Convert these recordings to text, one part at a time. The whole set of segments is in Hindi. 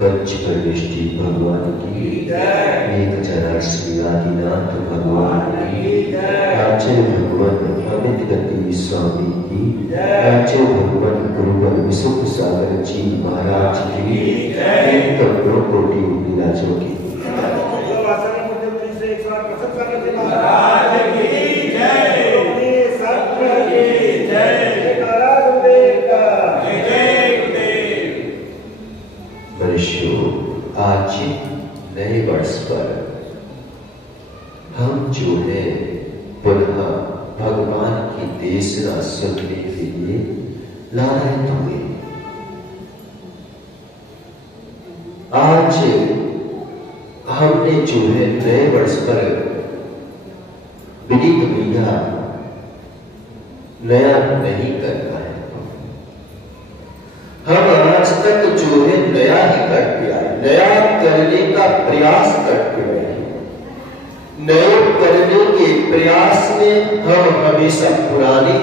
पंच परमेष्टि भगवान की एक हजार श्री आदिनाथ भगवान की आचार्य भगवान अमित गति स्वामी की आचार्य भगवान गुरुवर विशुद्ध सागर जी महाराज की करोड़ों कोटि विराजों की आज नए वर्ष पर हम जो है पुनः भगवान की देशना सुनने के लिए लायक हुए। आज हमने जो है नए वर्ष पर विनीत भैया नया नहीं करना है। हम आज तक जो है नया ही करते आए, नया करने का प्रयास करते रहे। नए करने के प्रयास में हम हमेशा पुराने,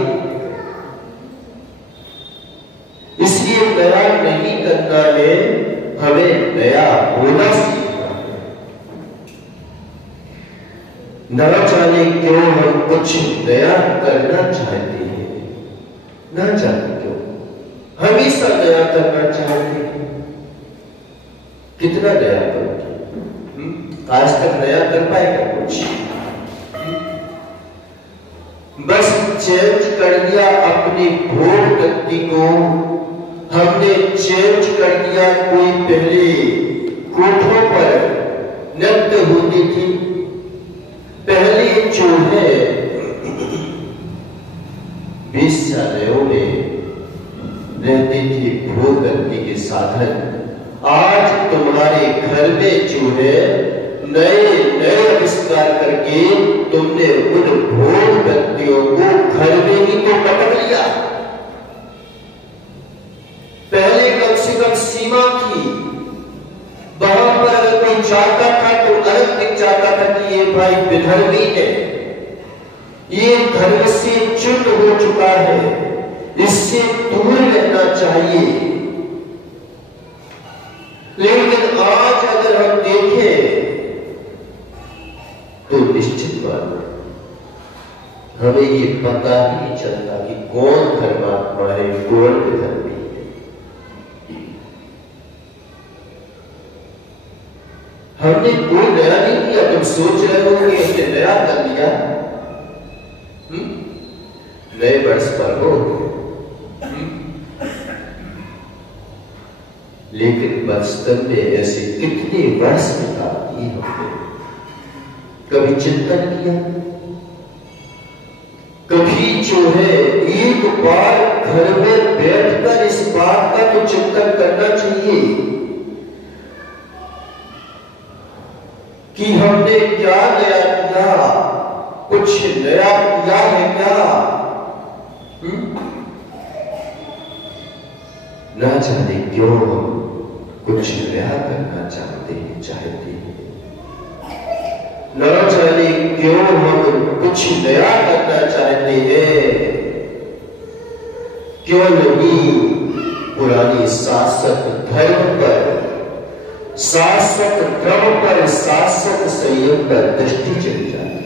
इसलिए नया नहीं करना है, हमें नया होना सीखना है। न जाने क्यों हम कुछ नया करना चाहते हैं, न जाने क्यों हमेशा नया करना चाहते हैं। कितना नया करोगे? आज तक नया कर पाएगा कुछ? बस चेंज कर दिया अपनी भोग गति को, हमने चेंज कर दिया। कोई पहले कोठों पर नृत्य होती थी, पहले जो है वेश्यालयों में रहती थी भोग गति के साधन। आज तुम्हारे घर में जो है नए नए आविष्कार करके तुमने उन भोग व्यक्तियों को घर में ही तो पकड़ लिया। पहले कम से कम सीमा थी, वहां पर अगर कोई जाता था तो अलग दिख जाता था कि ये भाई विधर्मी है, ये धर्म से च्युत हो चुका है, इससे दूर रहना चाहिए। लेकिन आज अगर हम देखें तो निश्चित बात हमें ये पता ही नहीं चलता कि कौन धर्मात्मा है, कौन विधर्मी है। हमने कोई नया नहीं किया। तुम सोच रहे हो कि हमने नया कर लिया, नए वर्ष पर हो, लेकिन वास्तव में ऐसे कितने वर्ष बिता दिए हमने? कभी चिंतन किया? कभी जो है एक बार घर में बैठकर इस बात का तो चिंतन करना चाहिए कि हमने क्या नया किया, कुछ नया किया है क्या? ना जाने क्यों हम कुछ नया करना चाहते हैं, न जाने क्यों हम कुछ नया करना चाहते हैं। क्यों नहीं पुरानी शासक धर्म पर, शासक क्रम पर, शासक संयम पर दृष्टि चली जाती।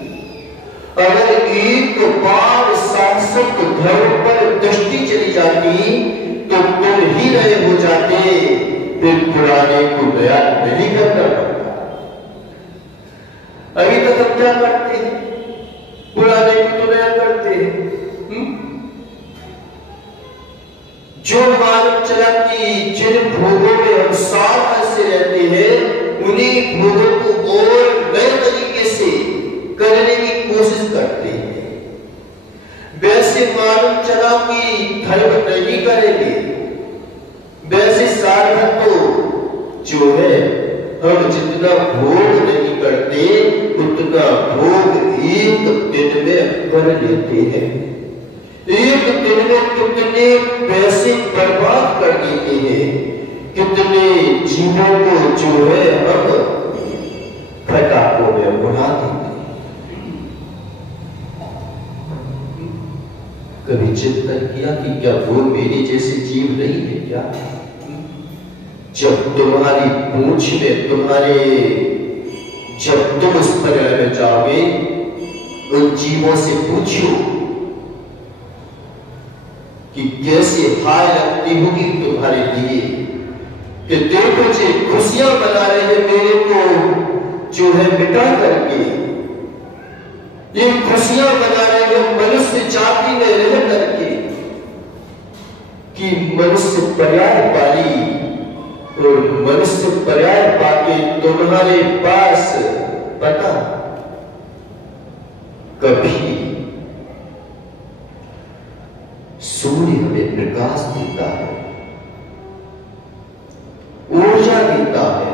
अगर एक बार शासक धर्म पर दृष्टि चली जाती तो तुम ही नए हो जाते, फिर पुराने को नया नहीं करना पड़ता। अभी तक हम क्या करते हैं? पुराने को तो नया करते हैं। जो मालूम चला कि जिन भोगों में हम साल से रहते हैं, उन्हीं भोगों को और नए तरीके से करने की कोशिश करते हैं। वैसे मालूम चला कि धर्म नहीं करेंगे, वैसे साधन तो जो है हम जितना भोग नहीं करते उतना भोग एक दिन में कर लेते हैं। एक दिन में कितने पैसे बर्बाद कर देते हैं, कितने जीवों को जो है हम फटाकों में उड़ा देते हैं। कभी चिंतन किया कि क्या वो मेरी जैसे जीव नहीं है क्या? जब तुम्हारी पूंछ में जब तुम उस पर्याय में जाओगे, उन जीवों से पूछो कि कैसे हाय लगती होगी तुम्हारे लिए, कि देखो जो खुशियां मना रहे हैं मेरे को जो है मिटा करके, ये खुशियां मना रहे हैं मनुष्य जाति में रह करके, कि मनुष्य पर्याय पाली और मनुष्य पर्याय पाके तुम्हारे पास पता कभी सूर्य हमें प्रकाश देता है, ऊर्जा देता है,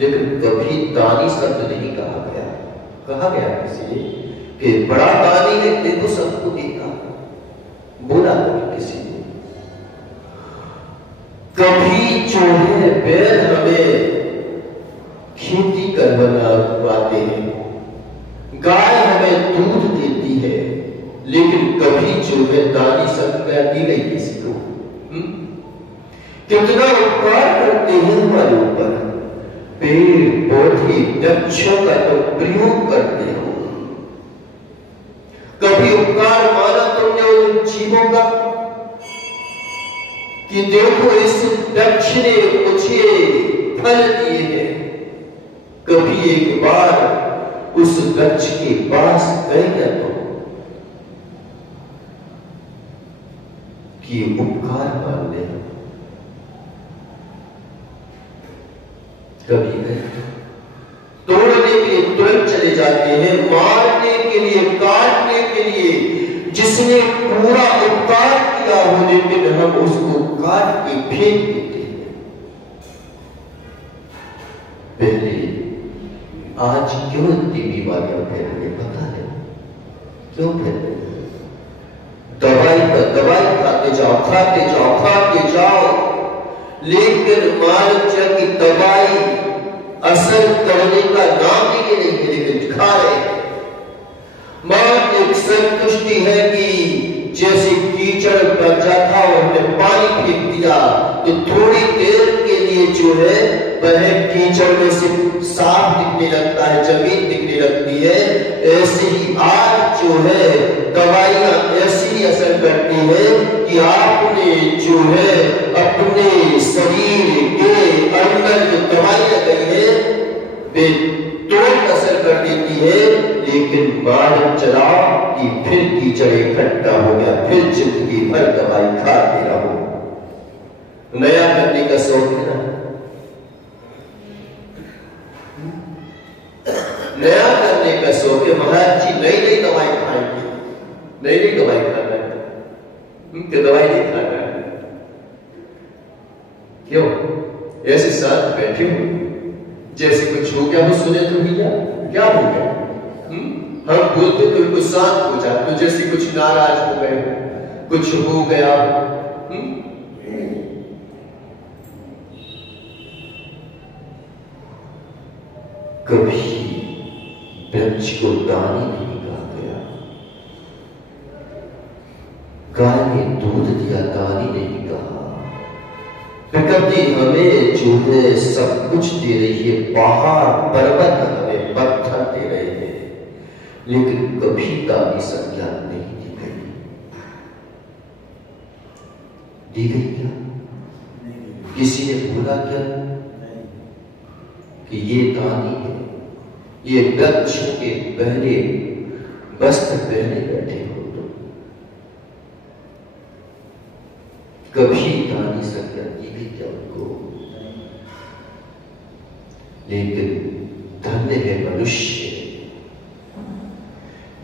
लेकिन कभी दानी शब्द नहीं कहा गया। कहा गया किसी ने कि बड़ा दानी है, देखो सबको देता, बोला किसी ने। कभी जो है बैल हमें खेती करवाते हैं, गाय हमें दूध देती है, लेकिन कभी जो है दानी संज्ञा दी नहीं किसी को। कितना उपकार करते हैं हमारे ऊपर, पेड़ पौधे वृक्षों का तो प्रयोग करते हो। कभी उपकार माना तुमने उन जीवों का कि देखो इस वृक्ष ने मुझे फल दिए हैं। कभी एक बार उस वृक्ष के पास गए तो कि उपकार मान ले, कभी गए तोड़ने के लिए तुरंत चले जाते हैं, मारने के लिए, काटने के लिए, जिसने पूरा उपकार किया हो, लेकिन हम उसको काट के फेंक देते हैं। पहले आज क्यों इतनी बीमारियां फैल रही पता है? क्यों फैल रही? दवाई पर दवाई खाते जाओ, लेकिन मालूम चल की दवाई असर करने का नाम ही नहीं है, लेकिन खा रहे हैं। मां एक संतुष्टि है कि जैसे कीचड़ बच जाता और हमने पानी फेंक दिया तो थोड़ी देर के लिए जो है वह कीचड़ में से साफ दिखने लगता है, जमीन दिखने लगती है। ऐसे ही आज जो है दवाइयां ऐसी असर करती है कि आपने जो है अपने शरीर के अंदर जो दवाइयां गई है वे तुरंत असर कर देती है, लेकिन मालूम चला कि फिर कीचड़ इकट्ठा हो गया, फिर जिंदगी भर दवाई खाते रहो। नया करने का शौक है ना, नया करने का शौक है। महाराज जी नई दवाई खाएंगे, नई दवाई खाना है, कि दवाई नहीं खाना है। क्यों? ऐसे साथ बैठे हो जैसे कुछ हो गया हो, सुने तो भैया क्या हो गया? हम बोलते तो कुछ शांत हो जाते, तो जैसे कुछ नाराज हो गए, कुछ हो गया। कभी वृक्ष को दानी नहीं कहा गया, गाय ने दूध दिया, दानी नहीं कहा। प्रकृति हमें जो है सब कुछ दे रही है, पहाड़ पर्वत हमें पत्थर दे रहे हैं, लेकिन कभी दानी संज्ञा नहीं दी गई। दी गई क्या? किसी ने बोला क्या कि ये दानी है, ये वृक्ष के पहले वस्त्र पहने बैठे हो तो कभी दानी संज्ञा दी गई क्या उनको? लेकिन धन्य है मनुष्य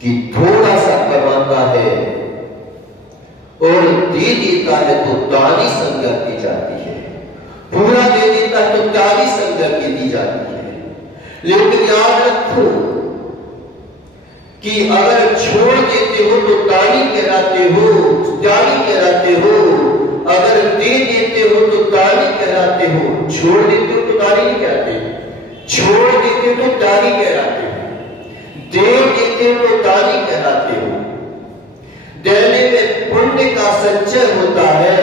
कि थोड़ा सा कमाता है और दे देता है तो दानी संज्ञा की जाती है, पूरा दे देता है तो दानी संज्ञा की दी जाती है। लेकिन याद रखो कि अगर छोड़ देते हो तो दानी कहलाते हो, दानी कहलाते हो। अगर दे देते हो तो दानी कहलाते हो, छोड़ देते हो तो दानी नहीं कहलाते। छोड़ देते हो तो दानी कहलाते हो, दे देते हो तो दानी कहलाते हो। देने में पुण्य का संचय होता है।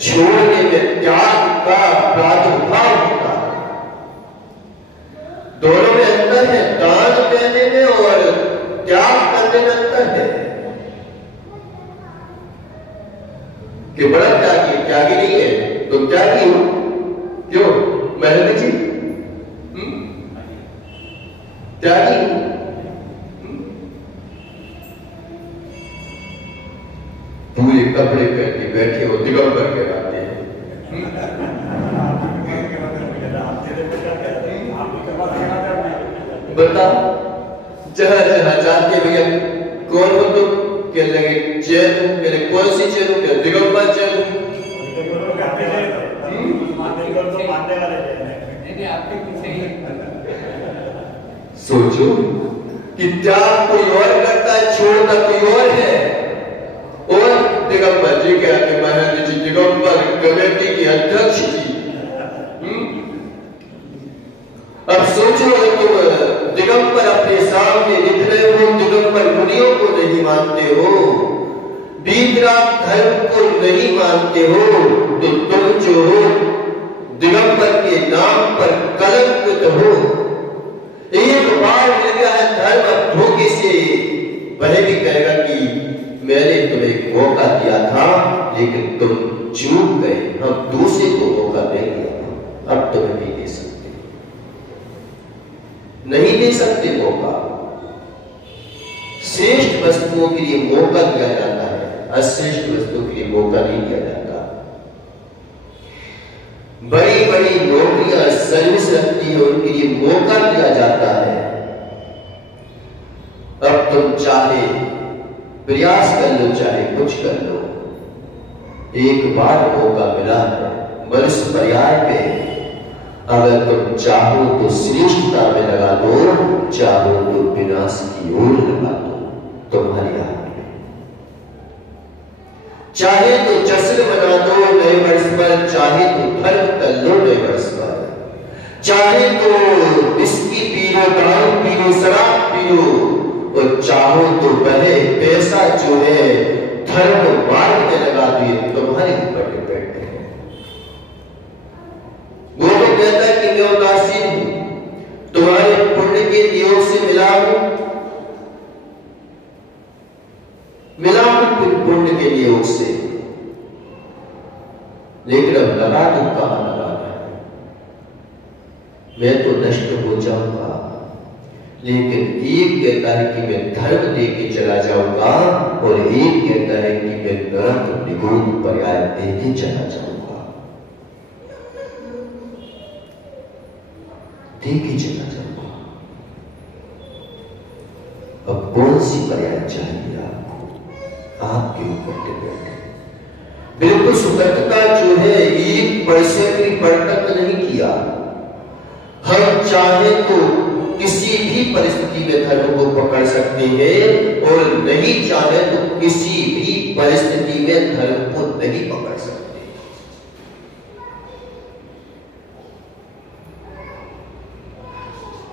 छोड़ने में त्याग का प्रादुर्भाव होता है। दोनों में अंतर है, दान देने में और त्याग करने में अंतर है। कि बड़ा त्यागी, त्यागी नहीं है, तुम त्यागी हो। क्यों महर्षि जी? त्यागी हो। पूरे कपड़े पहन के बैठे हो, दिगंबर कहलाते हैं। बताओ, जहां जहां जाते भैया कौन हो तुम? कहने लगे चैन हूं। कहने कौन सी चैन हूं? क्या दिगंबर चैन हूं? सोचो कि त्याग कोई और करता है, छोड़ता कोई और है। और दिगंबर जी क्या कि महाराज जी दिगंबर कमेटी के अध्यक्ष जी। अब सोचो तुम दिगंबर अपने सामने लिख रहे हो, दिगंबर मुनियों को नहीं मानते हो, वीतराग धर्म को नहीं मानते हो, तो तुम जो हो दिगंबर के नाम पर कलंकित हो। एक बार मिल गया है धर्म धोखे से, वह भी कहेगा कि मैंने तुम्हें एक मौका दिया था लेकिन तुम चूक गए, हम दूसरे को मौका नहीं दिया, अब तुम्हें नहीं दे सकते, नहीं दे सकते मौका। श्रेष्ठ वस्तुओं के लिए मौका दिया जाता है, अश्रेष्ठ वस्तुओं के लिए मौका नहीं दिया जाता। बड़ी बड़ी नौकरियां सर्विस रखती है, उनके लिए मौका दिया जाता है। अब तुम चाहे प्रयास कर लो, चाहे कुछ कर लो, एक बार मौका मिला है मनुष्य पर्याय पे। अगर तुम चाहो तो श्रेष्ठता में लगा दो, चाहो तो विनाश की ओर लगा दो, तुम्हारी हाथ में। चाहे तो जश्न मना दो नए वर्ष पर, चाहे तो धर्म कर लो नए वर्ष पर, चाहे तो इसकी पी लो, दारू पी लो, शराब पी लो, और चाहो तो पहले पैसा जो है धर्म मार्ग में लगा दिए, तुम्हारे ऊपर डिपेंड है। वो तो कहता है कि मैं उदासीन हूं, तुम्हारे पुण्य के नियोग से मिला हूं पुण्य के नियोग से, लेकिन अब लगा तुम कहां लगाना है? मैं तो नष्ट हो जाऊंगा, लेकिन एक कहता है कि मैं धर्म दे के चला जाऊंगा, और एक कहता है कि मैं नरक निगूढ़ पर्याय दे के चला जाऊंगा, दे के चला जाऊंगा। अब कौन सी पर्याय चाहिए आपको? आपके ऊपर डिपेंड है। बिल्कुल सुतर्कता जो है 1% भी बरकत नहीं किया। हम चाहे तो किसी भी परिस्थिति में धर्म को पकड़ सकते हैं, और नहीं चाहे तो किसी भी परिस्थिति में धर्म को नहीं पकड़ सकते।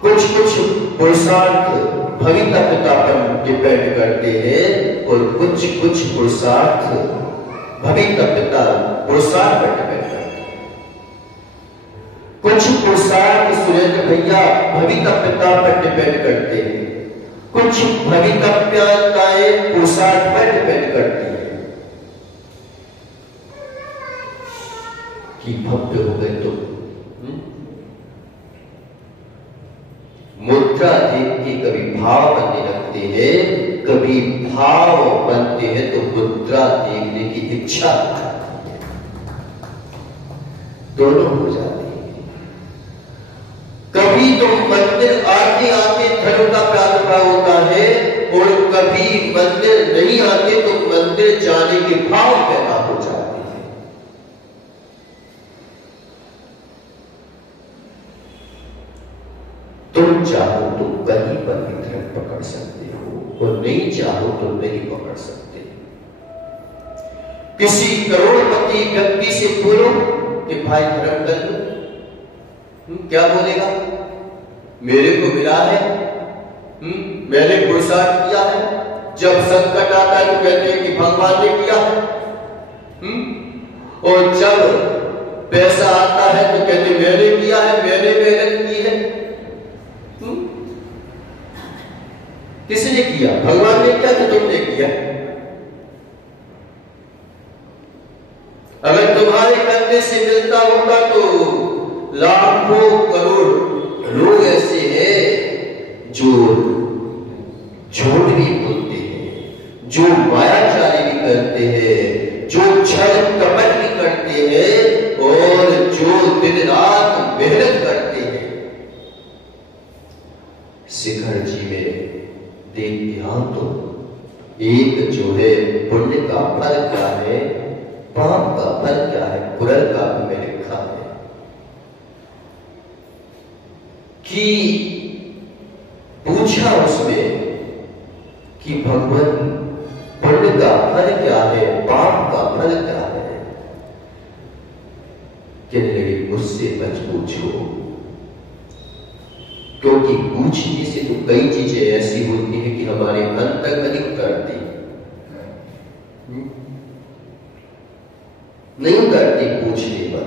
कुछ कुछ पुरुषार्थ भविता पिता पर डिपेंड करते हैं, और कुछ कुछ पुरुषार्थ भविता पिता पुरुषार्थ पर डिपेंड करते हैं। कुछ पुरुषार्थ सुरेंद्र भैया भविता पिता पर डिपेंड करते हैं, कुछ भवितव्यताएं पुरुषार्थ पर डिपेंड करती है कि भव्य हो गए तो मुद्रा देख के कभी भाव बनने लगते हैं, कभी भाव बनते हैं तो मुद्रा देखने की इच्छा होती है, दोनों हो जाते हैं। कभी तो मंदिर आते आते धर्म का प्रादुर्भाव होता है, और कभी मंदिर नहीं आते तो मंदिर जाने के भाव पैदा हो जाते हैं। तुम चाहो तो कहीं पर भी धर्म पकड़ सकते हो, और नहीं चाहो तो नहीं पकड़ सकते। किसी करोड़पति व्यक्ति से बोलो कि भाई धर्म कर लो, क्या बोलेगा? मेरे को मिला है, मैंने पुरुषार्थ किया है। जब संकट आता है तो कहते हैं कि भगवान ने किया है। और जब पैसा आता है तो कहते मैंने किया है, मैंने मेहनत की है। किसने किया? भगवान ने किया कि तुमने किया? अगर तुम्हारे करने से मिलता होगा तो लाखों करोड़ लोग ऐसे हैं जो झूठ भी बोलते हैं, जो मायाचारी भी करते हैं, जो छल कपट भी करते हैं और जो दिन रात मेहनत करते हैं। शिखर जी में देखते हाँ तो एक जो है पुण्य का फल क्या है, पाप का फल क्या है, कुरल का में लिखा है कि पूछा उसमें कि भगवान पुण्य का फल क्या है, पाप का फल क्या है? कहने लगे मुझसे मत पूछो, क्योंकि पूछने से तो कई चीजें ऐसी होती हैं कि हमारे अंतर नहीं करती, नहीं करती पूछने पर।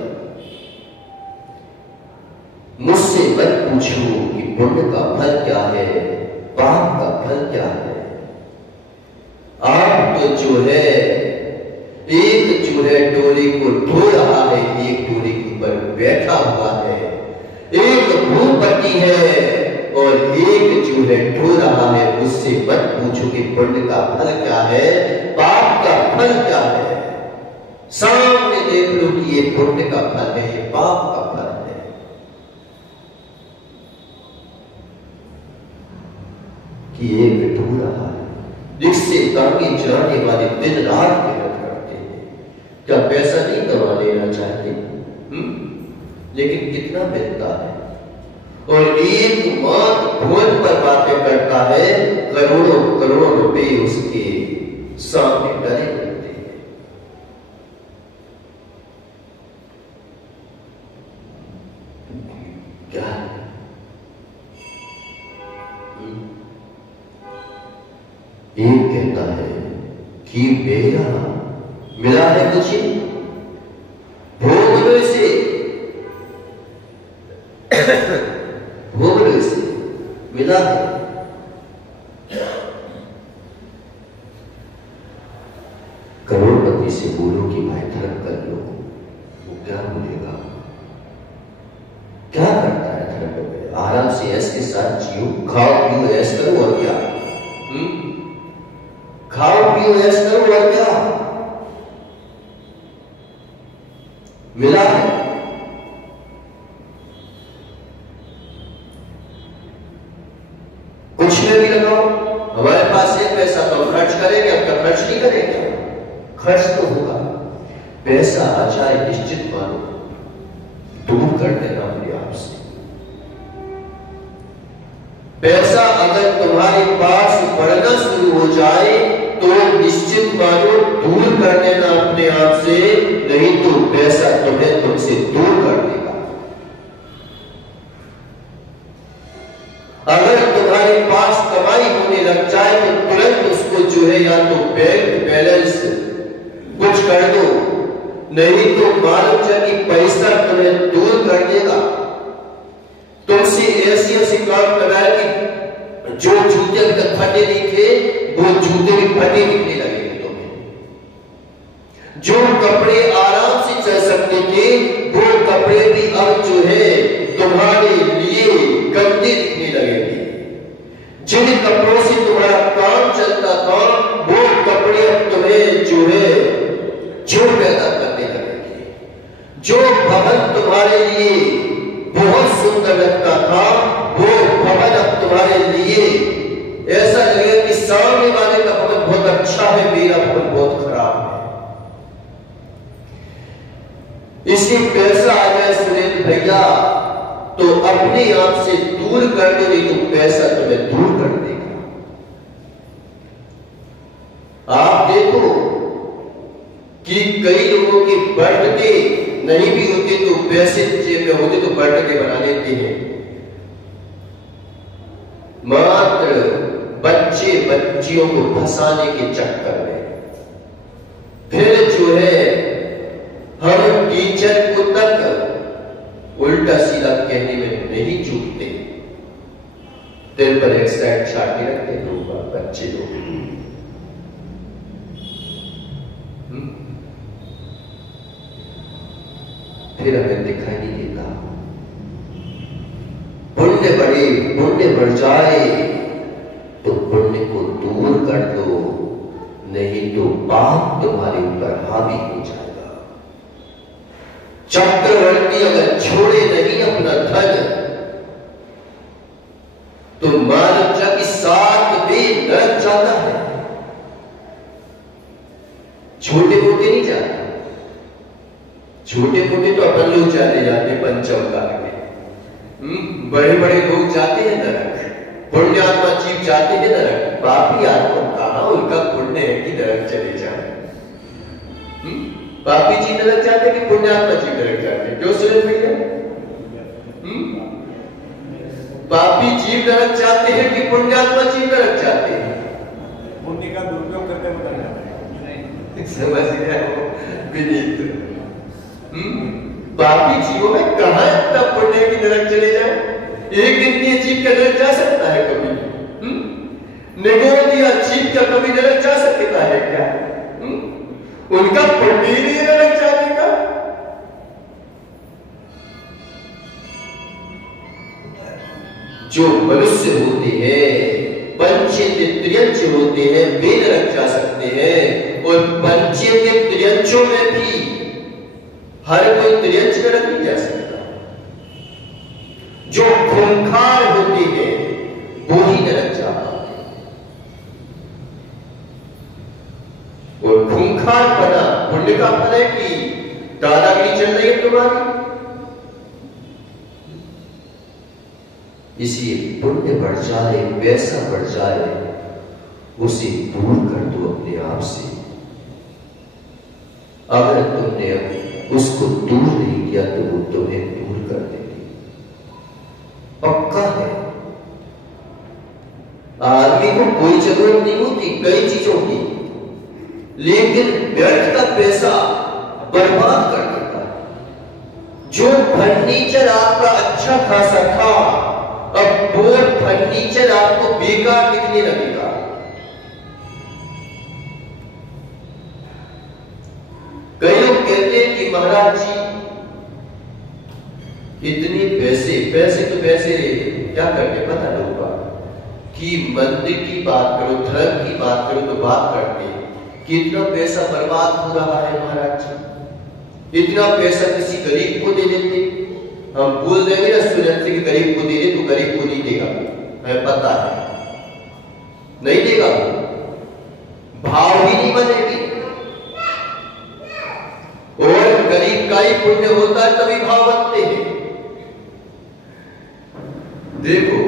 मुझसे मत पूछो कि पुण्य का फल क्या है, पाप का फल क्या है। आप तो जो है एक जो है डोली को ढो रहा है, एक डोली के ऊपर बैठा हुआ है, एक भूपति है और एक जो है ढो रहा है। उससे मत पूछो कि पुण्य का फल क्या है, पाप का फल क्या है। सामने देख लो कि ये पुण्य का फल है, ये पाप का फल है। कि एक ढो रहा है, जिससे ताकि जाने वाले दिन रात मेहनत करते हैं। क्या पैसा नहीं कमा लेना चाहते? लेकिन कितना मिलता है? और एक मात्र फोन पर बातें करता है, करोड़ों करोड़ रुपए उसके सामने डरे रहते हैं। क्या है? एक कहता है कि मेरा मिला है मुझे भोग लो इसे, भोग लो इसे, मिला है। करोड़पति से बोलो कि भाई धर्म कर लो, वो क्या बोलेगा? क्या करता है धर्म में? आराम से ऐश के साथ जियो, खाओ पियो ऐश करो और क्या? खाओ पियो ऐश करो और क्या? मिला है। कुछ में भी लगाओ, हमारे पास है पैसा तो हम खर्च करेंगे, अपना खर्च नहीं करेंगे, खर्च तो होगा। पैसा आ जाए निश्चित मानो दूर कर देना अपने आप से। पैसा अगर तुम्हारे पास बढ़ना शुरू हो जाए तो निश्चित मानो दूर कर देना अपने आप से, नहीं तो पैसा तुम्हें तुमसे दूर कर देगा। अगर तुम्हारे पास कमाई होने लग जाए तो तुरंत उसको जो है या तो बैंक बैलेंस कुछ कर दो, नहीं तो मालूम चले पैसा तुम्हें दूर कर देगा। तुमसे ऐसी ऐसी काम कराए कि जो जूते फटे नहीं थे वो जूते भी फटे दिखने लगेंगे तुम्हें। जो कपड़े आराम से चल सकते थे वो कपड़े भी अब जो है तुम्हारे लिए गंदे दिखने लगेंगे। जिन कपड़ों से तुम्हारा काम चलता था वो कपड़े अब तुम्हें जो है जो पैदा करने लगेंगे। जो भवन तुम्हारे लिए बहुत सुंदर लगता था वो भवन अब तुम्हारे लिए ऐसा लगेगा कि सामने वाले का भवन बहुत अच्छा है, मेरा भवन बहुत खराब है। इसी पैसा आ जाए सुरेंद्र भैया तो अपने आप से दूर कर दो, नहीं तो पैसा तुम्हें दूर कर देगा। आप देखो कि कई लोगों की बर्थडे नहीं भी होते तो पैसे जेब में होते तो बर्थडे बना लेते हैं। मात्र बच्चे बच्चियों को फंसाने के चक्कर में फिर जो है हम टीचर को तक उल्टा सीधा कहने में नहीं चूकते। दिल पर एक साइड छाटी रखते लोग, बच्चे लोग। फिर हमें दिखाई नहीं देता। पुण्य बढ़ जाए तो पुण्य को दूर कर दो, नहीं तो पाप तुम्हारे ऊपर हावी हो जाएगा। चक्रवर्ती अगर छोड़े नहीं अपना धन तो मानव जाति सात वेद नरक जाता है। छोटे मोटे नहीं जाते, छोटे मोटे तो अपन लोग चले जाते पंचम काल में। बड़े बड़े लोग जाते हैं नरक, पुण्यात्मा जीव जाते हैं नरक। पापी आत्मा कहां उनका पुण्य है कि नरक चले जाए। पापी जीव नरक जाते कि पुण्यात्मा जीव नरक जाते? क्यों सुरेश भैया? पापी जीव नरक जाते हैं कि पुण्यात्मा जीव नरक जाते हैं? पुण्य का दुरुपयोग करते बता जाते। समझ गया विनीत। पापी जीवों में कहां इतना पुण्य है कि नरक चले जाए? एक दिन के जीव का नरक जा सकता है कभी? निगोर दिया जीव का कभी नरक जा सकता है क्या? उनका पुण्य ही नहीं नरक जाने का। जो मनुष्य होते हैं, पंचेंद्रिय त्रियंच होते हैं, वे नरक जा सकते हैं। और पंचेंद्रिय त्रियंचों में भी हर कोई त्रियंच नरक नहीं जा सकता। जो खूंखार होते हैं वो ही नरक जा पाते हैं। और खूंखार बना पुण्य का फल है कि दादागिरी चल रही है तुम्हारी? इसलिए पुण्य बढ़ जाए, पैसा बढ़ जाए, उसे दूर कर दो अपने आप से। अगर तुमने उसको दूर नहीं किया तो वो तुम्हें दूर कर देगी, पक्का है। आदमी को कोई जरूरत नहीं होती कई चीजों की, लेकिन व्यर्थ का पैसा बर्बाद कर देता है। जो फर्नीचर आपका अच्छा खासा था, अब वो फर्नीचर आपको बेकार दिखने लगेगा। कई लोग कहते हैं कि महाराज जी इतने पैसे तो पैसे क्या करते पता लोग कि मंदिर की बात करो, धर्म की बात करो तो बात करते हैं कि इतना पैसा बर्बाद हो रहा है महाराज जी, इतना पैसा किसी गरीब को दे देते। हम बोल देंगे ना स्टूडेंट से कि गरीब को दे दे, तो गरीब को नहीं देगा, हमें पता है नहीं देगा, भाव भी नहीं बनेगी। और गरीब का ही पुण्य होता है तभी भाव बनते हैं। देखो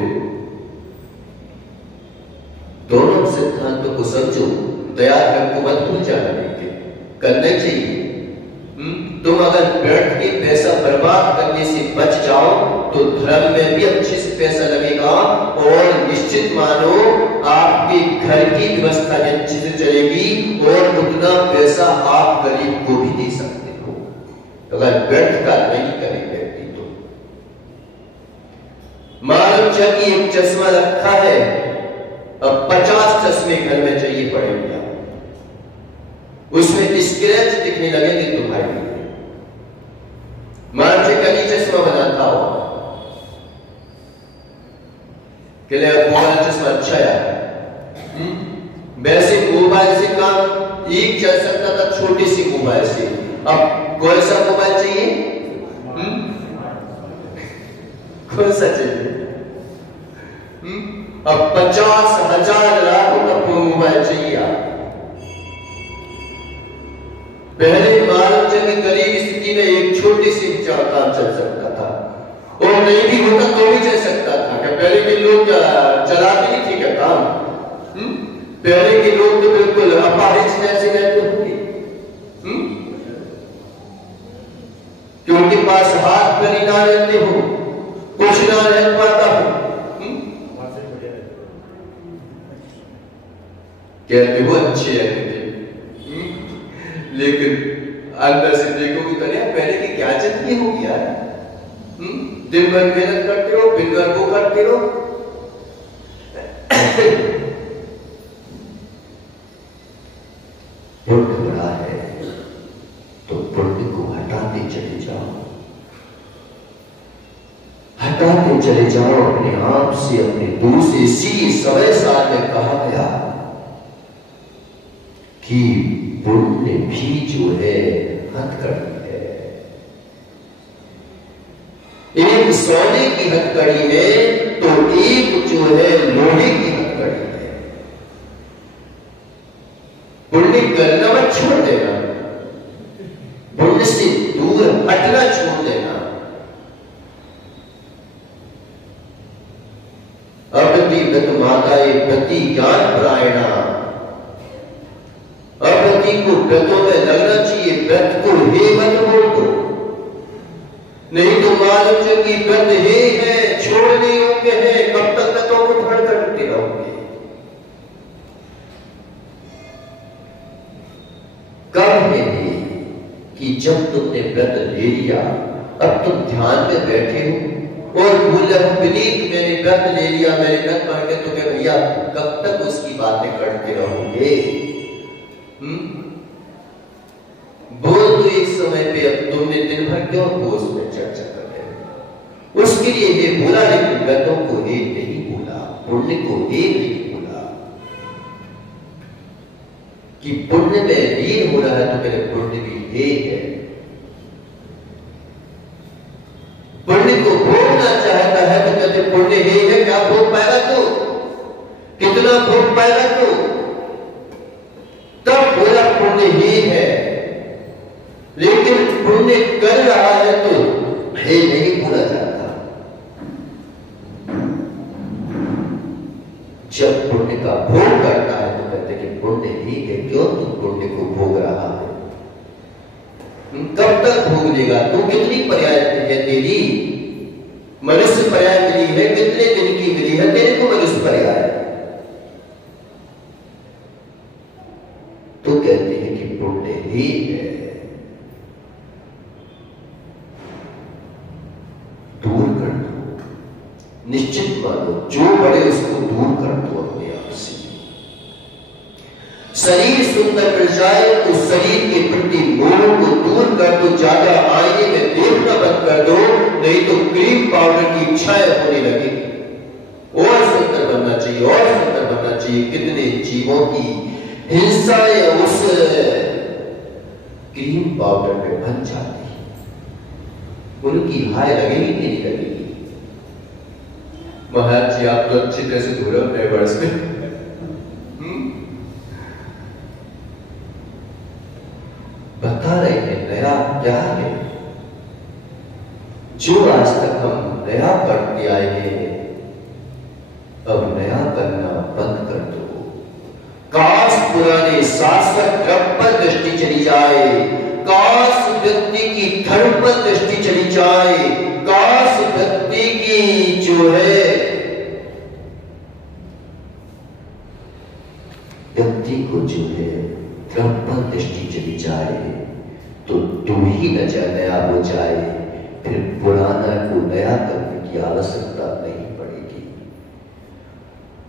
दोनों सिद्धांतों को समझो, दया को मत भूल जाना, करना चाहिए। तुम अगर व्यर्थ के पैसा बर्बाद करने से बच जाओ तो धर्म में भी अच्छे से पैसा लगेगा और निश्चित मानो आपके घर की व्यवस्था अच्छे से चलेगी और उतना पैसा आप गरीब को भी दे सकते हो अगर व्यर्थ का नहीं करे व्यक्ति तो। मालूम चाहिए एक चश्मा रखा है, अब 50 चश्मे घर में चाहिए पड़ेगा, उसमें स्क्रैच दिखने लगेंगे तो भाई मान से कली चश्मा बनाता हो के लिए मोबाइल चश्मा अच्छा है, वैसे मोबाइल से काम एक चल सकता था छोटे से मोबाइल से, अब कौन सा मोबाइल चाहिए? कौन सा चाहिए? अब 50,000 लाखों का मोबाइल चाहिए आप। पहले मानव जन गरीब स्थिति में एक छोटी सी काम चल सकता था और नहीं भी होता तो भी चल सकता था। क्या पहले के लोग चलाते नहीं थे क्या काम? पहले के लोग तो बिल्कुल अपाहिज जैसे रहते होंगे कि उनके पास हाथ पर ही ना रहते हो, कुछ ना रह पाता हो। कहते वो अच्छे हैं लेकिन अंदर से देखोगे तो क्या जिंदगी होगी यार? दिन भर मेहनत करते रहो, दिन भर वो करते रहो। पुण्य बड़ा है तो पुण्य को हटाते चले जाओ, हटाते चले जाओ अपने आप से, अपने दूर से। इसी समय साल में कहा गया कि पुण्य भी जो है हथकड़ी है। एक सोने की हथकड़ी है तो एक जो है लोहे की हथकड़ी है। पुण्य करना मत छोड़ देना, पुण्य से दूर हटना छोड़ देना। अप्रति व्रत माताए प्रति ज्ञान परायणा, अप्रति को व्रतों में लगना चाहिए। व्रत को हे मत बोल दो, नहीं तो मालूम जो कि व्रत हे है, छोड़ने योग्य है, कब तक व्रतों को धारण करते रहोगे? कब है कि जब तुमने व्रत ले लिया, अब तुम ध्यान में बैठे हो और बोले विनीत मैंने व्रत ले लिया, मैंने व्रत पढ़ के, तो क्या भैया कब तक उसकी बातें करते रहोगे? बोल तो एक समय पे, अब तुमने दिन भर क्यों को उसमें चर्चा कर रहे हो? उसके लिए ये बोला, लेकिन व्रतों को हे नहीं बोला, पुण्य को हे नहीं बोला। कि पुण्य में लीन हो रहा है तो मेरे पुण्य भी हे है। पुण्य को भोगना चाहता है तो कहते पुण्य हे है। क्या भोग पाएगा तू? कितना भोग पाएगा तू? तब बोला पुण्य ही है। लेकिन पुण्य कर रहा है तो हे नहीं बोला जाता। जब पुण्य का भोग करता है तो कहते कि पुण्य ही है। क्यों तू पुण्य को भोग रहा है? कब तक भोग लेगा तू? कितनी पर्याय है तेरी? मनुष्य पर्याय मिली है, कितने दिन की मिली है तेरे को मनुष्य पर्याय? तो कहते हैं कि पुण्य ही है। दूर कर दो, निश्चित मानो जो बड़े उसको दूर कर दो अपने आप से। शरीर सुंदर मिल जाए तो शरीर के प्रति मोह को दूर कर दो। ज्यादा आईने में देखना बंद कर दो, नहीं तो क्रीम पाउडर की इच्छाएं होने लगेगी। और सुंदर बनना चाहिए, और सुंदर बनना चाहिए। कितने जीवों की हिंसा या उस क्रीम पाउडर पे बन जाती है। उनकी हाय लगेगी कि नहीं लगेगी? महाराज जी आप तो अच्छी तरह से धो रहे हो नए वर्ष में। बता रहे हैं नया क्या है। जो आज तक हम नया पढ़ते आए हैं, अब नया करना बंद कर दो। काश पुराने शासक क्रम पर दृष्टि चली जाए, काश व्यक्ति की धर्म पर दृष्टि चली जाए, काश व्यक्ति की जो है व्यक्ति को जो है क्रम पर दृष्टि चली जाए तो तू ही नया हो जाए। फिर पुराना को नया करने की आवश्यकता नहीं पड़ेगी।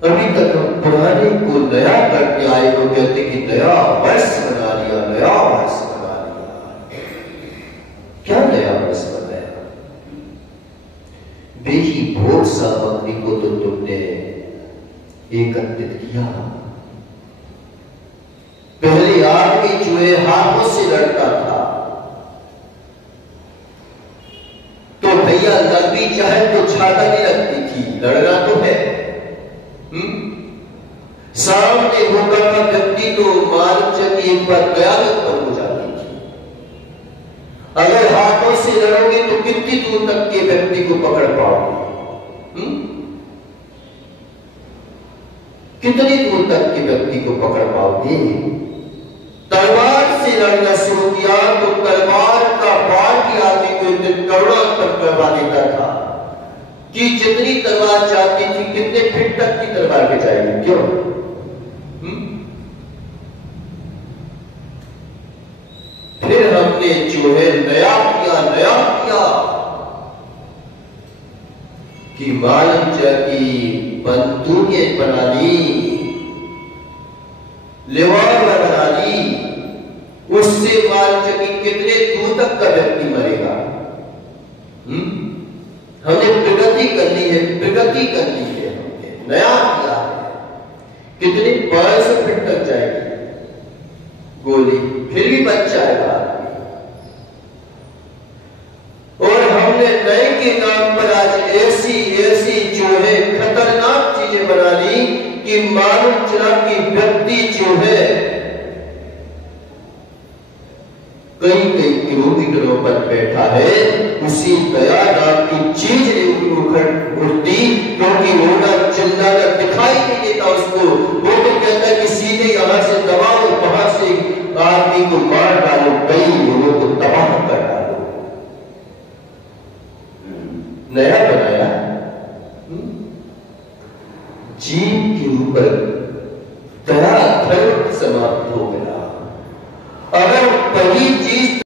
अभी तक हम पुराने को नया करके आए तो कहते कि नया वर्ष बना लिया, नया वर्ष बना लिया। क्या नया वर्ष बनाया? बेही भोग सामग्री को तो तुमने एकत्रित किया। पहले आदमी जो है हाथों से लड़ता था, तो भैया लग भी चाहे तो छाता नहीं लगती थी, लड़ना तो है। सामने होकर का व्यक्ति तो मालूम चलती एक बार दयालु उत्पन्न हो जाती थी। अगर हाथों से लड़ोगे तो कितनी दूर तक के व्यक्ति को पकड़ पाओगे? कितनी दूर तक के व्यक्ति को पकड़ पाओगे? तलवार से लड़ना शुरू किया तो तलवार का बाण भी आदमी को करोड़ों तक करवा देता था कि जितनी तलवार चाहती थी, कितने फीट तक की तलवार के जाएगी। क्यों? फिर हम हमने जो है नया किया कि मानव जाति बंदूकें बना ली, रिवॉल्वर बना ली, उससे मानव जाति कितने दूर तक का व्यक्ति मरेगा। हमने प्रगति करनी है हमने नया किया है। कितनी 500 फीट तक जाएगी गोली, फिर भी बच जाएगा। और हमने नए के नाम पर आज ऐसी जो है खतरनाक चीजें बना ली कि मानव जाति की व्यक्ति जो है कई किलोमीटरों पर बैठा है, उसी दया नाम की चीज उठती, क्योंकि रोना चिल्लाना दिखाई नहीं देता उसको। वो तो कहता है कि सीधे यहां से दबाओ, वहां से आदमी को मार डालो, कई लोगों को तबाह कर डालो। नया बनाया जीव के ऊपर